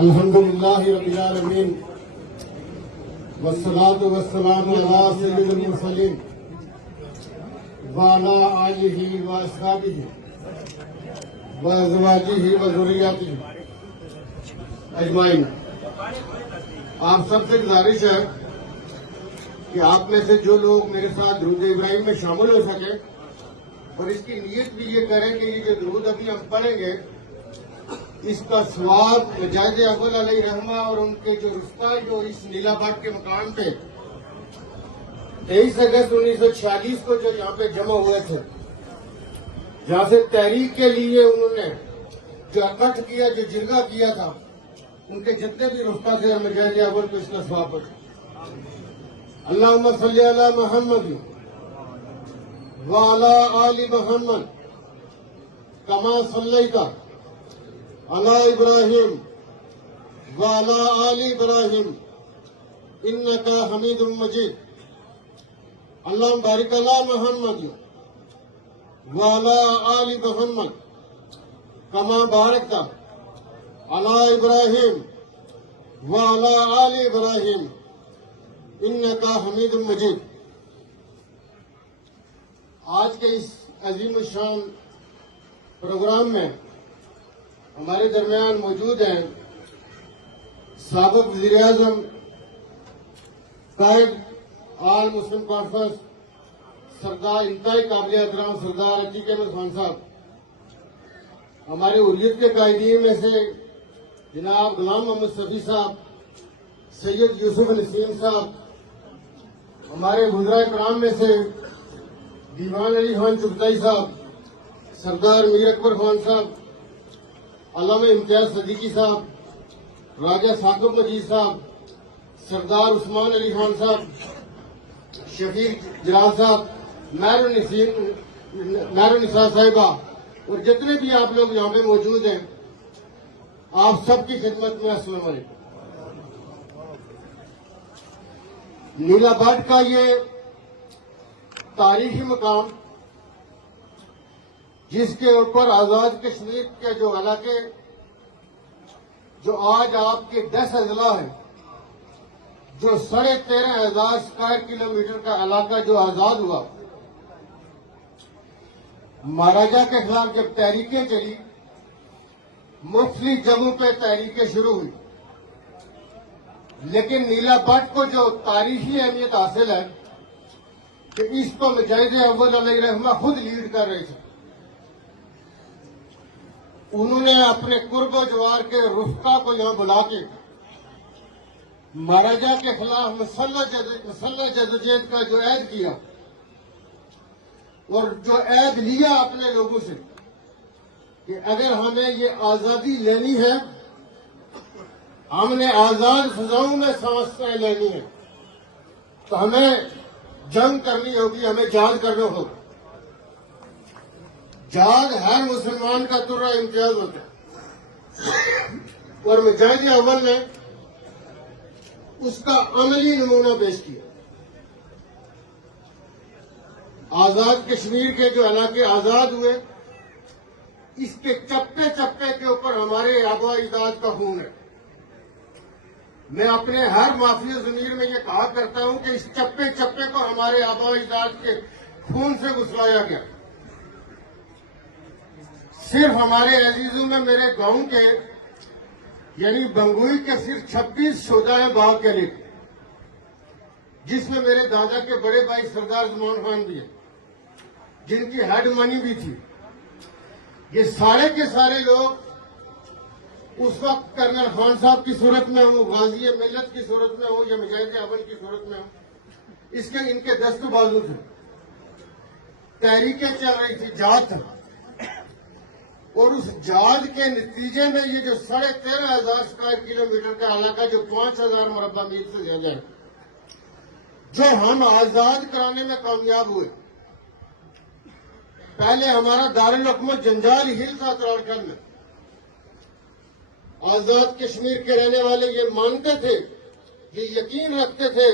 الحمدللہ رب العالمین والصلاة والسلام علی سید المرسلین وعلی آلہ واصحابہ وازواجہ وذریاتہ اجمعین۔ آپ سب سے گزارش ہے کہ آپ میں سے جو لوگ میرے ساتھ درود ابراہیم میں شامل ہو سکے اور اس کی نیت بھی یہ کریں کہ یہ جو درود ابھی ہم پڑھیں گے اس کا ثواب مجاہد اول علیہ رحمہ اور ان کے جو رشتہ جو اس نیلا باغ کے مقام پہ 23 اگست 1946 کو جو یہاں پہ جمع ہوئے تھے، جہاں سے تحریک کے لیے انہوں نے جو اکٹھ کیا، جو جرگہ کیا تھا، ان کے جتنے بھی رشتہ تھے مجاہد اول کو اس کا ثواب پڑھیں۔ اللہم صلی علی محمد وعلی آل محمد کما صلیت علی ابراہیم وعلی آل ابراہیم انکا حمید مجید۔ اللہم بارک علی محمد وعلی آل محمد کما بارکت علی ابراہیم وعلی آل ابراہیم انکا حمید مجید۔ آج کے اس عظیم الشان پروگرام میں ہمارے درمیان موجود ہیں سابق وزیر اعظم، قائد آل مسلم کانفرنس سردار انتہائی قابل احترام سردار عتیق احمد خان صاحب، ہمارے حریت کے قائدین میں سے جناب غلام محمد صفی صاحب، سید یوسف نسیم صاحب، ہمارے وزراء کرام میں سے دیوان علی خان چغتائی صاحب، سردار میر اکبر خان صاحب، علامہ امتیاز صدیقی صاحب، راجہ ثاقب مجید صاحب، سردار عثمان علی خان صاحب، شفیق جلال صاحب، مہر النساء صاحبہ اور جتنے بھی آپ لوگ یہاں پہ موجود ہیں، آپ سب کی خدمت میں السلام علیکم۔ نیلا بھٹ کا یہ تاریخی مقام، جس کے اوپر آزاد کشمیر کے جو علاقے جو آج آپ کے 10 اضلاع ہیں، جو 13,500 اسکوائر کلومیٹر کا علاقہ جو آزاد ہوا، مہاراجہ کے خلاف جب تحریکیں چلی، مختلف جگہوں پہ تحریکیں شروع ہوئی، لیکن نیلا بھٹ کو جو تاریخی اہمیت حاصل ہے کہ اس کو مجاہد اول علیہ رحمہ خود لیڈ کر رہے تھے۔ انہوں نے اپنے قرب و جوار کے رفقا کو یہاں بلا کے مہاراجہ کے خلاف مسلح جدوجہد کا جو عہد کیا اور جو عہد لیا اپنے لوگوں سے کہ اگر ہمیں یہ آزادی لینی ہے، ہم نے آزاد فضاؤں میں سانسیں لینی ہے، تو ہمیں جنگ کرنی ہوگی، ہمیں جہاد کرنا ہوگا۔ جہاد ہر مسلمان کا ترہ امتیاز ہوتا ہے اور مجاہد اول نے اس کا عملی نمونہ پیش کیا۔ آزاد کشمیر کے جو علاقے آزاد ہوئے، اس کے چپے چپے کے اوپر ہمارے آباء اجداد کا خون ہے۔ میں اپنے ہر معافی ضمیر میں یہ کہا کرتا ہوں کہ اس چپے چپے کو ہمارے آباء اجداد کے خون سے گسلایا گیا۔ صرف ہمارے عزیزوں میں میرے گاؤں کے یعنی بنگوئی کے صرف 26 شعبہ ہیں باغ کے لیے، جس میں میرے دادا کے بڑے بھائی سردار زمان خان بھی ہیں، جن کی ہیڈ منی بھی تھی۔ یہ سارے کے سارے لوگ اس وقت کرنل خان صاحب کی صورت میں ہوں، غازی ملت کی صورت میں ہوں یا مجاہد اول کی صورت میں ہوں، ان کے دست بازو تھے، تحریکیں چل رہی تھی، جہاد تھا، اور اس جہاد کے نتیجے میں یہ جو 13,500 اسکوائر کلومیٹر کا علاقہ جو 5,000 مربع میل سے زیادہ ہے، جو ہم آزاد کرانے میں کامیاب ہوئے۔ پہلے ہمارا دارالحکومت جنجال ہل تھا تراڑکھنڈ میں۔ آزاد کشمیر کے رہنے والے یہ مانتے تھے، یہ یقین رکھتے تھے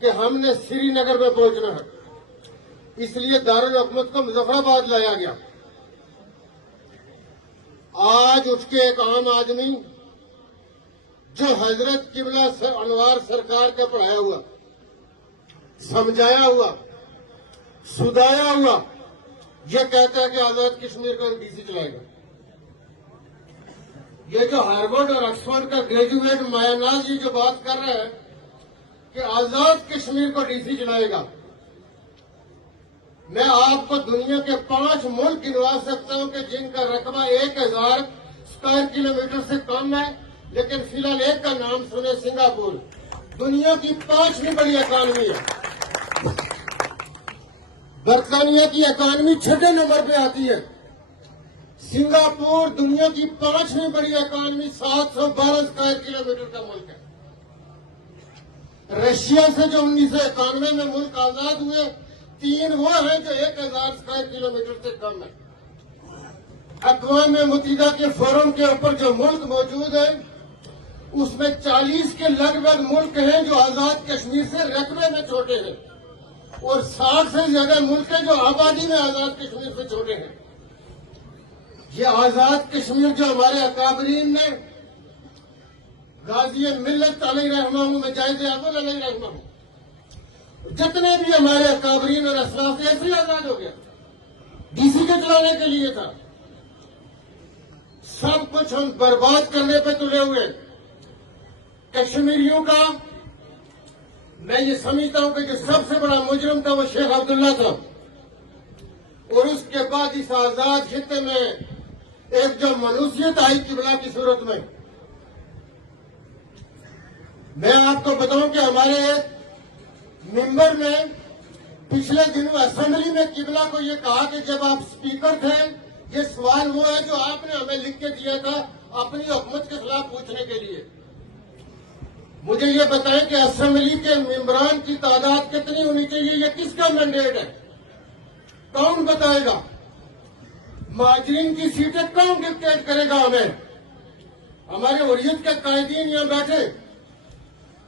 کہ ہم نے سری نگر میں پہنچنا ہے، اس لیے دارالحکومت کو مظفر آباد لایا گیا۔ آج اٹھ کے ایک عام آدمی جو حضرت قبلہ انوار سرکار کا پڑھایا ہوا، سمجھایا ہوا، سدھایا ہوا، یہ کہتا ہے کہ آزاد کشمیر کا ڈی سی چلائے گا۔ یہ جو ہارورڈ اور آکسفورڈ کا گریجویٹ مایا ناز جی جو بات کر رہے ہیں کہ آزاد کشمیر کو ڈی سی چلائے گا، میں آپ کو دنیا کے 5 ملک گنوا سکتا ہوں کہ جن کا رقبہ 1000 اسکوائر کلومیٹر سے کم ہے، لیکن فی الحال ایک کا نام سنے، سنگاپور، دنیا کی 5ویں بڑی اکانومی ہے۔ برطانیہ کی اکانومی 6 نمبر پہ آتی ہے، سنگاپور دنیا کی 5ویں بڑی اکانومی 712 اسکوائر کلومیٹر کا ملک ہے۔ رشیا سے جو 1991 میں ملک آزاد ہوئے، 3 وہ ہیں جو 1000 اسکوائر کلومیٹر سے کم ہے۔ اقوام متحدہ کے فورم کے اوپر جو ملک موجود ہیں، اس میں 40 کے لگ بھگ ملک ہیں جو آزاد کشمیر سے رقبے میں چھوٹے ہیں، اور 60 سے زیادہ ملک ہیں جو آبادی میں آزاد کشمیر سے چھوٹے ہیں۔ یہ آزاد کشمیر جو ہمارے اکابرین نے، غازی ملت علیہ رحمہ، مجاہد اول علیہ رحمہ، جتنے بھی ہمارے اکابرین اور اسلاف تھے، ایسے ہی آزاد ہو گیا، ڈی سی کے چلانے کے لیے تھا۔ سب کچھ ہم برباد کرنے پہ تلے ہوئے۔ کشمیریوں کا میں یہ سمجھتا ہوں کہ جو سب سے بڑا مجرم تھا وہ شیخ عبداللہ تھا، اور اس کے بعد اس آزاد خطے میں ایک جو منوسیت آئی قبلہ کی صورت میں آپ کو بتاؤں کہ ہمارے ایک ممبر میں پچھلے دنوں اسمبلی میں قبلہ کو یہ کہا کہ جب آپ اسپیکر تھے، یہ سوال وہ ہے جو آپ نے ہمیں لکھ کے دیا تھا اپنی حکومت کے خلاف پوچھنے کے لیے۔ مجھے یہ بتائیں کہ اسمبلی کے ممبران کی تعداد کتنی ہونی چاہیے، یہ کس کا مینڈیٹ ہے؟ کون بتائے گا؟ مہاجرین کی سیٹیں کون ڈکٹیٹ کرے گا ہمیں؟ ہمارے حریت کے قائدین یہاں بیٹھے،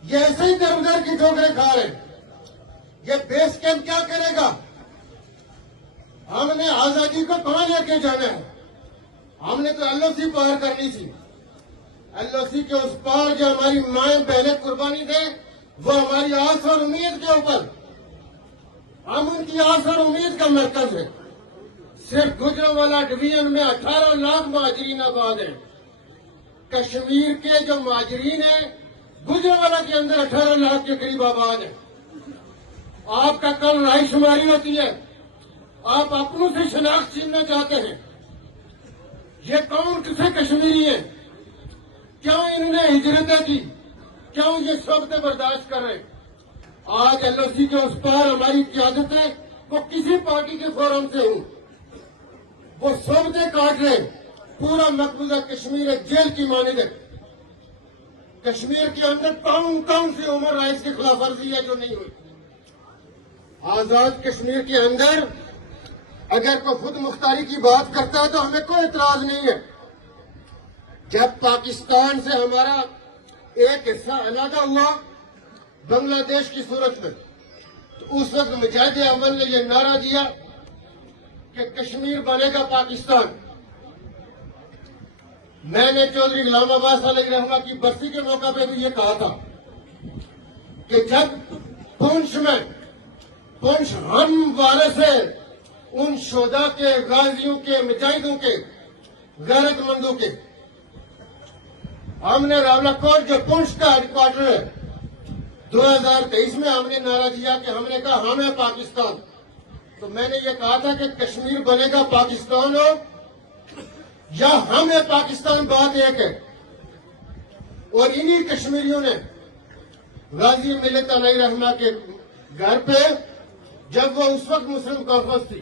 یہ ایسے ہی در بدر کی ٹھوکریں کھا رہے۔ یہ بیس کیمپ کیا کرے گا؟ ہم نے آزادی کو کہاں لے کے جانا ہے؟ ہم نے تو LOC پار کرنی تھی۔ LOC کے اس پار جو ہماری مائیں بہنیں قربانی دے، وہ ہماری آس اور امید کے اوپر، ہم ان کی آس اور امید کا مرکز ہے۔ صرف گجرانوالہ ڈویژن میں 18 لاکھ مہاجرین آباد ہیں۔ کشمیر کے جو مہاجرین ہیں، گجرانوالہ کے اندر 18 لاکھ کے قریب آباد ہیں۔ آپ کا کل رائے شماری ہوتی ہے، آپ اپنوں سے شناخت چھیننا چاہتے ہیں۔ یہ کون کسے کشمیری ہیں؟ کیوں انہوں نے ہجرتیں کی؟ کیوں یہ صحبتیں برداشت کر رہے؟ آج LOC کے اس پار ہماری قیادتیں، وہ کسی پارٹی کے فورم سے ہوں، وہ صحبتیں کاٹ رہے۔ پورا مقبوضہ کشمیر ایک جیل کی مانند ہے۔ کشمیر کے اندر کون سی عمر رائز کی خلاف ورزی ہے جو نہیں ہوئی؟ آزاد کشمیر کے اندر اگر کوئی خود مختاری کی بات کرتا ہے تو ہمیں کوئی اعتراض نہیں ہے۔ جب پاکستان سے ہمارا ایک حصہ علیحدہ ہوا بنگلہ دیش کی صورت میں، تو اس وقت مجاہد اول نے یہ نعرہ دیا کہ کشمیر بنے گا پاکستان۔ میں نے چودھری غلام عباس علیہ رحمہ کی برسی کے موقع پہ بھی یہ کہا تھا کہ جب پونچھ ہم وارث ہے ان شہداء کے، غازیوں کے، مجاہدوں کے، غیرت مندوں کے۔ ہم نے راولہ کوٹ جو پونچھ کا ہیڈ کوارٹر ہے، 2023 میں ہم نے نعرہ دیا کہ ہم نے کہا ہم ہے پاکستان۔ تو میں نے یہ کہا تھا کہ کشمیر بنے گا پاکستان ہو یا ہم ہے پاکستان، بات ایک ہے۔ اور انہی کشمیریوں نے غازی ملت علیہ رحمہ کے گھر پہ، جب وہ اس وقت مسلم کانفرنس تھی،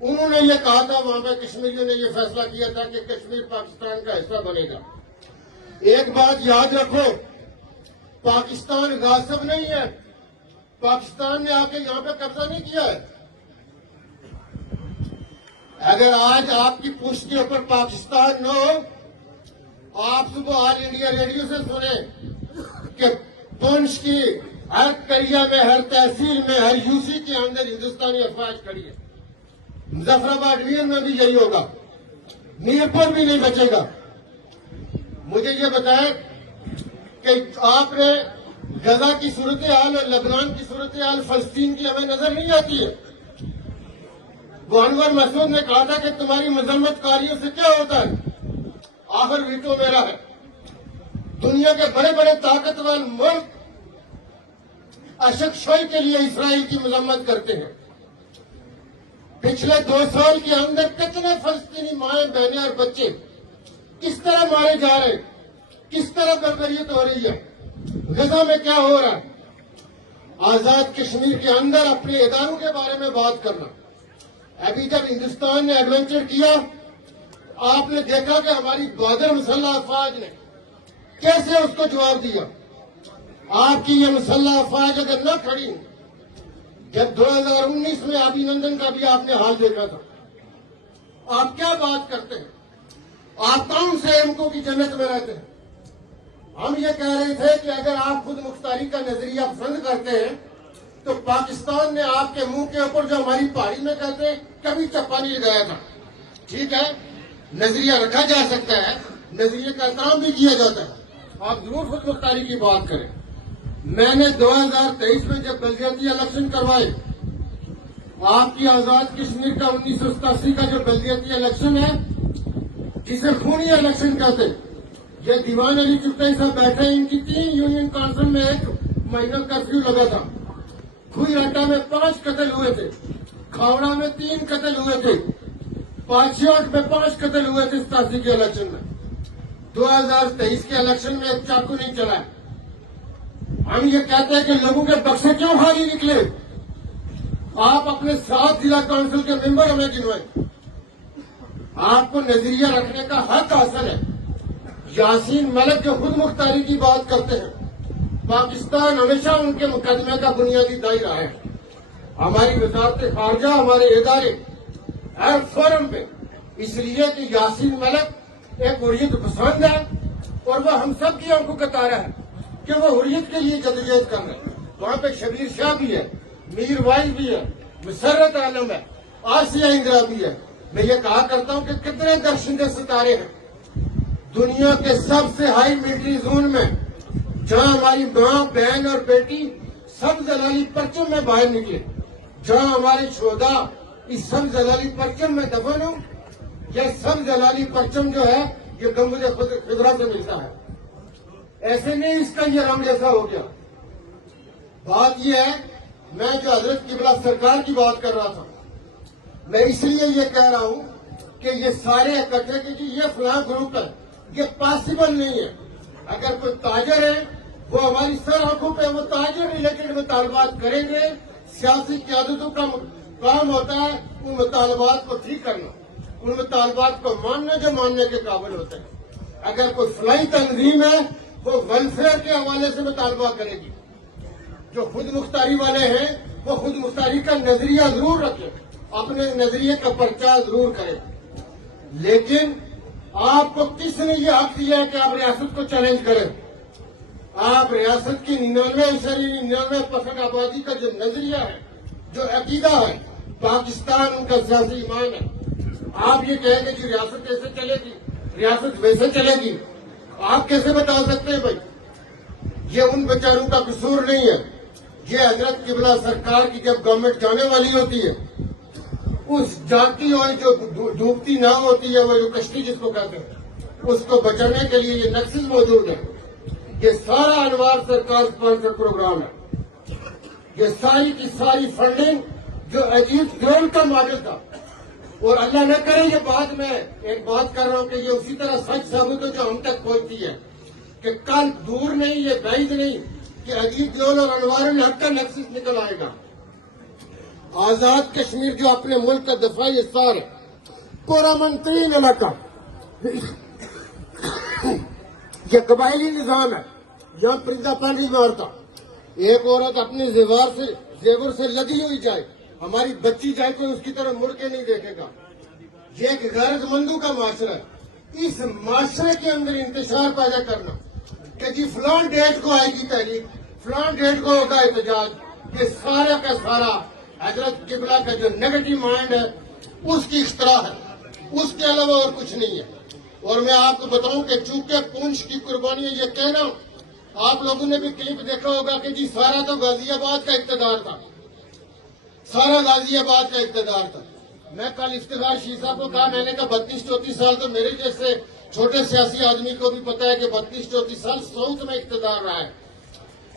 انہوں نے یہ کہا تھا، وہاں پہ کشمیریوں نے یہ فیصلہ کیا تھا کہ کشمیر پاکستان کا حصہ بنے گا۔ ایک بات یاد رکھو، پاکستان غاصب نہیں ہے، پاکستان نے آ کے یہاں پہ قبضہ نہیں کیا ہے۔ اگر آج آپ کی پشت کے اوپر پاکستان نہ ہو، آپ صبح آل انڈیا ریڈیو سے سنیں کہ پنچ کی ہر کریا میں، ہر تحصیل میں، ہر UC کے اندر ہندوستانی افواج کھڑی ہے۔ مظفر آباد ڈویژن میں بھی یہی ہوگا، میر پور بھی نہیں بچے گا۔ مجھے یہ بتائیں کہ آپ نے غزہ کی صورتحال اور لبنان کی صورتحال فلسطین کی ہمیں نظر نہیں آتی ہے. وہ انور مسعود نے کہا تھا کہ تمہاری مذمت کاریوں سے کیا ہوتا ہے؟ آخر ویٹو میرا ہے. دنیا کے بڑے بڑے طاقتور ملک اشکشوئی کے لیے اسرائیل کی مذمت کرتے ہیں. پچھلے 2 سال کے اندر کتنے فلسطینی مائیں بہنیں اور بچے کس طرح مارے جا رہے ہیں, کس طرح بربریت ہو رہی ہے, غزہ میں کیا ہو رہا ہے. آزاد کشمیر کے اندر اپنے اداروں کے بارے میں بات کرنا. ابھی جب ہندوستان نے ایڈونچر کیا, آپ نے دیکھا کہ ہماری بہادر مسلح افواج نے کیسے اس کو جواب دیا. آپ کی یہ مسلح افواج اگر نہ کھڑی, جب 2019 میں ابھینندن کا بھی آپ نے حال دیکھا تھا, آپ کیا بات کرتے ہیں؟ آپ کون سے احمقوں کی جنت میں رہتے ہیں؟ ہم یہ کہہ رہے تھے کہ اگر آپ خود مختاری کا نظریہ پسند کرتے ہیں تو پاکستان نے آپ کے منہ کے اوپر جو ہماری پہاڑی میں کہتے ہیں کبھی چپا نہیں لگایا تھا. ٹھیک ہے, نظریہ رکھا جا سکتا ہے, نظریے کا احترام بھی کیا جاتا ہے. آپ ضرور خود مختاری کی بات کریں. میں نے 2023 میں جب بلدیاتی الیکشن کروائے, آپ کی آزاد کشمیر کا 1987 کا جو بلدیاتی الیکشن ہے جسے خونی الیکشن کہتے, یہ دیوان علی چٹائی صاحب بیٹھے, ان کی 3 یونین کونسل میں 1 مہینہ کرفیو لگا تھا. کھوئی رٹا میں 5 قتل ہوئے تھے, کھاوڑا میں 3 قتل ہوئے تھے, پاچیوٹ میں 5 قتل ہوئے تھے 87 کے الیکشن میں. 2023 کے الیکشن میں 1 چاقو نہیں چلا. ہم یہ کہتے ہیں کہ لوگوں کے بکسے کیوں خالی نکلے؟ آپ اپنے 7 ضلع کونسل کے ممبر ہمیں گنوائیں. آپ کو نظریہ رکھنے کا حق حاصل ہے. یاسین ملک جو خود مختاری کی بات کرتے ہیں, پاکستان ہمیشہ ان کے مقدمے کا بنیادی دائی رہا ہے. ہماری وزارت خارجہ, ہمارے ادارے ہر فورم پہ, اس لیے کہ یاسین ملک ایک حریت پسند ہے اور وہ ہم سب کی آنکھوں کا تارا ہے کہ وہ حریت کے لیے جدوجہد کر رہے ہیں. وہاں پہ شبیر شاہ بھی ہے, میر وائز بھی ہے, مسرت عالم ہے, آسیہ اندرا بھی ہے. میں یہ کہا کرتا ہوں کہ کتنے درشندے ستارے ہیں دنیا کے سب سے ہائی ملٹری زون میں, جہاں ہماری ماں, بہن اور بیٹی سب زلالی پرچم میں باہر نکلے, جہاں ہمارے شہداء اس سب زلالی پرچم میں دفن ہوں. یہ سب زلالی پرچم جو ہے یہ گنبد خضرا سے ملتا ہے. ایسے نہیں اس کا یہ رنگ جیسا ہو گیا. بات یہ ہے, میں جو حضرت قبلہ سرکار کی بات کر رہا تھا, میں اس لیے یہ کہہ رہا ہوں کہ یہ سارے اکٹھے کہ یہ فلاں گروپ ہے, یہ پاسبل نہیں ہے. اگر کوئی تاجر ہے وہ ہماری سر آنکھوں پہ وہ تاجر ریلیٹڈ مطالبات کریں گے. سیاسی قیادتوں کا کام ہوتا ہے ان مطالبات کو ٹھیک کرنا, ان مطالبات کو ماننا جو ماننے کے قابل ہوتے ہیں. اگر کوئی فلائی تنظیم ہے وہ ویلفیئر کے حوالے سے مطالبہ کرے گی. جو خود مختاری والے ہیں وہ خود مختاری کا نظریہ ضرور رکھیں, اپنے نظریے کا پرچار ضرور کریں, لیکن آپ کو کس نے یہ حق دیا ہے کہ آپ ریاست کو چیلنج کریں؟ آپ ریاست کی 99.99% آبادی کا جو نظریہ ہے, جو عقیدہ ہے, پاکستان ان کا سیاسی ایمان ہے. آپ یہ کہیں کہ جی ریاست کیسے چلے گی, ریاست ویسے چلے گی, آپ کیسے بتا سکتے ہیں بھائی؟ یہ ان بیچاروں کا قصور نہیں ہے. یہ حضرت قبلہ سرکار کی جب گورنمنٹ جانے والی ہوتی ہے, اس جاتی ہوئی جو ڈوبتی ناؤ ہوتی ہے, وہ جو کشتی جس کو کہتے ہیں, اس کو بچانے کے لیے یہ نکسل موجود ہے. یہ سارا انوار سرکار اسپانسر پروگرام ہے. یہ ساری کی ساری فنڈنگ جو اجیت ڈرون کا ماڈل تھا, اور اللہ نہ کرے یہ بات میں ایک بات کر رہا ہوں کہ یہ اسی طرح سچ ثابت ہو جو ہم تک پہنچتی ہے کہ کل دور نہیں, یہ بعید نہیں کہ اجیت ڈرون اور انوار الحق کا نکسس نکل آئے گا. آزاد کشمیر جو اپنے ملک کا دفاعی حصار ہے, پرامن ترین علاقہ, یہ قبائلی نظام ہے. یہاں پرندہ پن نہیں مارتا. ایک عورت اپنے زیور سے لدی ہوئی جائے, ہماری بچی جائے, کوئی اس کی طرف مڑ کے نہیں دیکھے گا. یہ ایک غیرت مندوں کا معاشرہ ہے. اس معاشرے کے اندر انتشار پیدا کرنا کہ جی فلاں ڈیٹ کو آئے گی تحریک, فلاں ڈیٹ کو ہوگا احتجاج, یہ سارا کا سارا حضرت قبلہ کا جو نیگیٹو مائنڈ ہے اس کی اختراع ہے, اس کے علاوہ اور کچھ نہیں ہے. اور میں آپ کو بتاؤں کہ چونکہ پونچھ کی قربانی یہ کہنا آپ لوگوں نے بھی کلپ دیکھا ہوگا کہ جی سارا تو غازی آباد کا اقتدار تھا، سارا غازی آباد کا اقتدار تھا۔ میں کل افتخار شیخ صاحب کو کہا، میں نے کہا 32-34 سال تو میرے جیسے چھوٹے سیاسی آدمی کو بھی پتا ہے کہ 32-34 سال ساؤتھ میں اقتدار رہا ہے،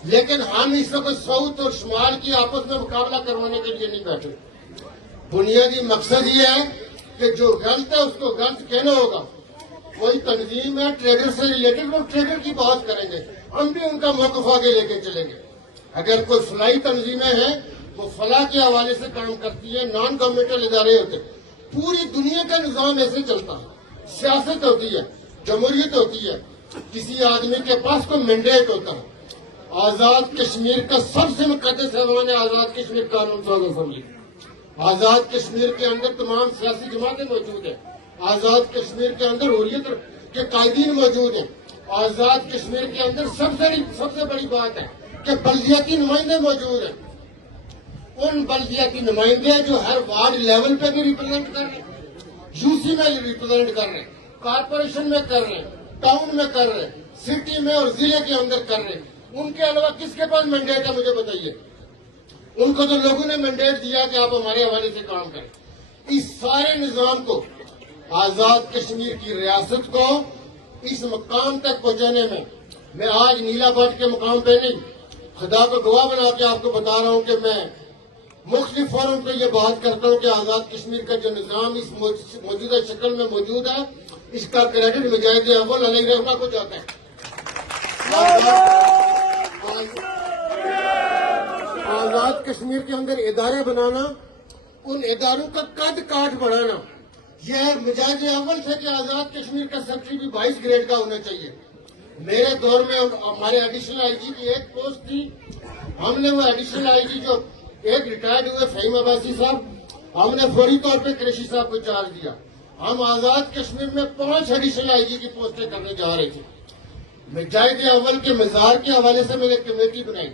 لیکن ہم اس وقت ساؤتھ اور شمال کی آپس میں مقابلہ کروانے کے لیے نہیں بیٹھے۔ بنیادی مقصد یہ ہے کہ جو غلط ہے اس کو غلط کہنا ہوگا۔ کوئی تنظیم ہے ٹریڈر سے ریلیٹڈ، وہ ٹریڈر کی بات کریں گے، ہم بھی ان کا موقف آگے لے کے چلیں گے۔ اگر کوئی فلاحی تنظیمیں ہیں وہ فلاح کے حوالے سے کام کرتی ہے، نان گورنمنٹل ادارے ہوتے ہیں، پوری دنیا کا نظام ایسے چلتا ہے، سیاست ہوتی ہے، جمہوریت ہوتی ہے، کسی آدمی کے پاس کوئی مینڈیٹ ہوتا ہے۔ آزاد کشمیر کا سب سے مقدس ایوان ہے آزاد کشمیر قانون ساز اسمبلی۔ آزاد کشمیر کے اندر تمام سیاسی جماعتیں موجود ہیں، آزاد کشمیر کے اندر حریت کے قائدین موجود ہیں، آزاد کشمیر کے اندر سب سے بڑی بات ہے کہ بلدیاتی نمائندے موجود ہیں۔ ان بلدیاتی نمائندے جو ہر وارڈ لیول پہ بھی ریپرزینٹ کر رہے ہیں، یو سی میں ریپرزینٹ کر رہے ہیں، کارپوریشن میں کر رہے ہیں، ٹاؤن میں کر رہے ہیں، سٹی میں اور ضلع کے اندر کر رہے ہیں۔ ان کے علاوہ کس کے پاس مینڈیٹ ہے مجھے بتائیے؟ ان کو تو لوگوں نے مینڈیٹ دیا کہ آپ ہمارے حوالے سے کام کریں۔ اس سارے نظام کو، آزاد کشمیر کی ریاست کو اس مقام تک پہنچانے میں آج نیلا بٹ کے مقام پہ نہیں، خدا کو گواہ بنا کے آپ کو بتا رہا ہوں کہ میں مختلف فورم پہ یہ بات کرتا ہوں کہ آزاد کشمیر کا جو نظام اس موجودہ شکل میں موجود ہے، اس کا کریڈٹ مجاہد اول علیہ رحمہ کو جاتا ہے۔ آزاد کشمیر کے اندر ادارے بنانا، ان اداروں کا قد کاٹ بڑھانا، یہ مجاہد اول تھے کہ آزاد کشمیر کا سیکرٹری بھی 22 گریڈ کا ہونا چاہیے۔ میرے دور میں ہمارے ایڈیشنل آئی جی کی ایک پوسٹ تھی، ہم نے وہ ایڈیشنل آئی جی جو ایک ریٹائرڈ ہوئے فہیم عباسی صاحب، ہم نے فوری طور پہ قریشی صاحب کو چارج دیا۔ ہم آزاد کشمیر میں 5 ایڈیشنل آئی جی کی پوسٹیں کرنے جا رہے تھے۔ مجاہد اول کے مزار کے حوالے سے میں نے کمیٹی بنائی،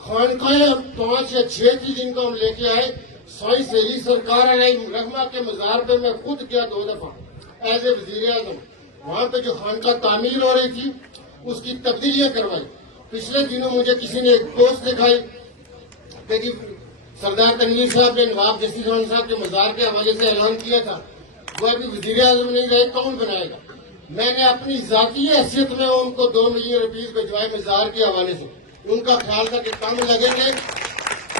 خانقاہیں 5 یا 6 تھی جن کو ہم لے کے آئے۔ سائنس علی سرکار علیہ رحمہ کے مزار پہ میں خود گیا 2 دفعہ ایز اے وزیر اعظم، وہاں پہ جو خانقاہ تعمیر ہو رہی تھی اس کی تبدیلیاں کروائی۔ پچھلے دنوں مجھے کسی نے ایک پوسٹ دکھائی کہ جی سردار تنویر صاحب نے نواب جسٹس خان صاحب کے مزار کے حوالے سے اعلان کیا تھا، وہ ابھی وزیر اعظم نہیں رہے، کون بنائے گا؟ میں نے اپنی ذاتی حیثیت میں ان کو 2 ملین روپیز بھجوائے مزار کے حوالے سے۔ ان کا خیال تھا کہ کم لگیں گے۔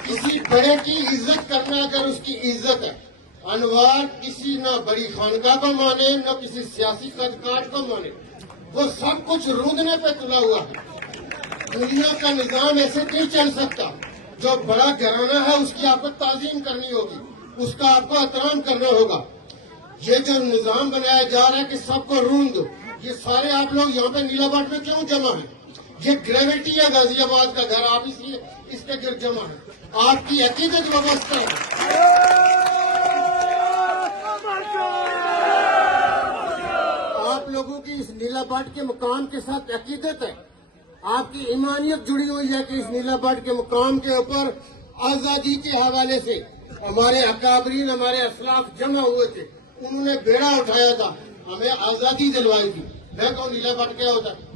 کسی بڑے کی عزت کرنا اگر اس کی عزت ہے، انوار کسی نہ بڑی خانقاہ کو مانے نہ کسی سیاسی قدکاٹ کو مانے، وہ سب کچھ روندنے پہ تلا ہوا ہے۔ دنیا کا نظام ایسے نہیں چل سکتا۔ جو بڑا گھرانہ ہے اس کی آپ کو تعظیم کرنی ہوگی، اس کا آپ کو احترام کرنا ہوگا۔ یہ جو نظام بنایا جا رہا ہے کہ سب کو روند دو، یہ سارے آپ لوگ یہاں پہ نیلا بٹ میں کیوں جمع ہیں؟ یہ گریوٹی ہے غازی آباد کا گھر، آپ اس کے گرد جمع ہیں، آپ کی عقیدت وابستہ ہے۔ آپ لوگوں کی اس نیلا بٹ کے مقام کے ساتھ عقیدت ہے، آپ کی ایمانیت جڑی ہوئی ہے کہ اس نیلا بٹ کے مقام کے اوپر آزادی کے حوالے سے ہمارے اکابرین، ہمارے اسلاف جمع ہوئے تھے، انہوں نے بیڑا اٹھایا تھا، ہمیں آزادی دلوائی تھی۔ میں کہوں نیلا بٹ کیا ہوتا ہے؟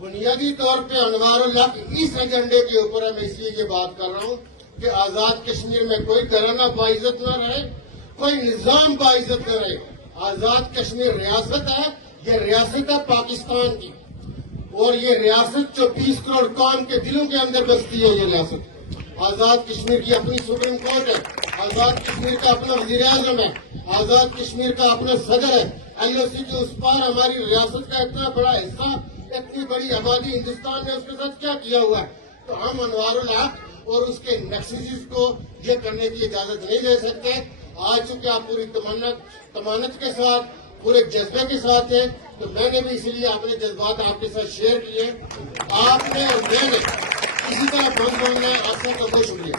بنیادی طور پہ انوار اللہ کے اس ایجنڈے کے اوپر ہے۔ میں اس لیے یہ بات کر رہا ہوں کہ آزاد کشمیر میں کوئی گھرانہ باعزت نہ رہے، کوئی نظام باعزت نہ رہے۔ آزاد کشمیر ریاست ہے، یہ ریاست ہے پاکستان کی، اور یہ ریاست جو 20 کروڑ قوم کے دلوں کے اندر بستی ہے۔ یہ ریاست آزاد کشمیر کی اپنی سپریم کورٹ ہے، آزاد کشمیر کا اپنا وزیر اعظم ہے، آزاد کشمیر کا اپنا صدر ہے۔ ایل او سی کے اس پار ہماری ریاست کا اتنا بڑا حصہ، اتنی بڑی آبادی ہندوستان نے اس کے ساتھ کیا کیا ہوا ہے؟ تو ہم انوار الحق اور اس کے نیکسسز کو یہ کرنے کی اجازت نہیں دے سکتے۔ آج چونکہ آپ پوری تمانت کے ساتھ، پورے جذبے کے ساتھ ہیں، تو میں نے بھی اسی لیے اپنے جذبات آپ کے ساتھ شیئر کیے۔ آپ نے اور میں نے اسی طرح بند ماننا ہے۔ آپ کا بہت شکریہ۔